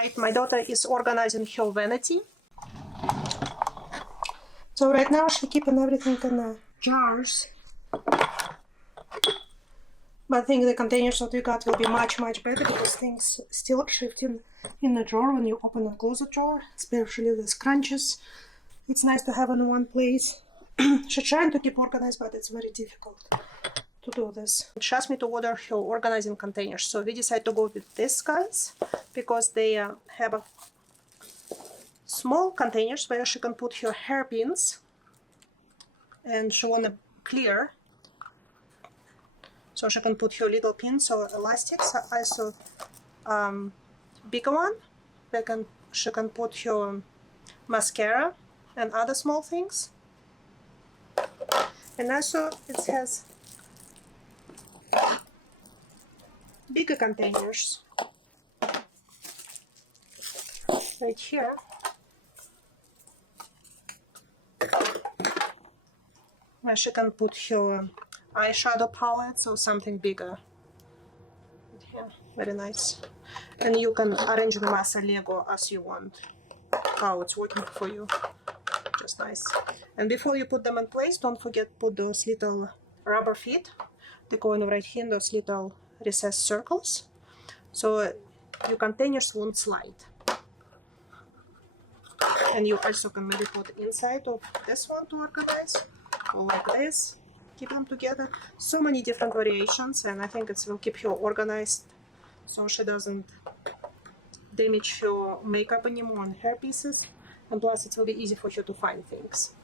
right, my daughter is organizing her vanity. So right now she's keeping everything in jars. But I think the containers that we got will be much better because things still shifting in the drawer when you open and close the drawer, especially the scrunches. It's nice to have in one place. She's trying to keep organized, but it's very difficult to do this. She asked me to order her organizing containers, so we decided to go with these guys because they have small containers where she can put her hairpins, and she want to clear, so she can put her little pins or elastics. Also, bigger one, she can put her mascara and other small things. And also it has bigger containers right here. Where she can put her eyeshadow palettes or something bigger. Yeah, very nice. And you can arrange them as a Lego as you want. How it's working for you. Just nice. And before you put them in place, don't forget to put those little rubber feet. They go in right here in those little recessed circles, so your containers won't slide. And you also can maybe put inside of this one to organize, or like this, keep them together. So many different variations, and I think it will keep her organized so she doesn't damage her makeup anymore on her pieces, and plus it will be easy for her to find things.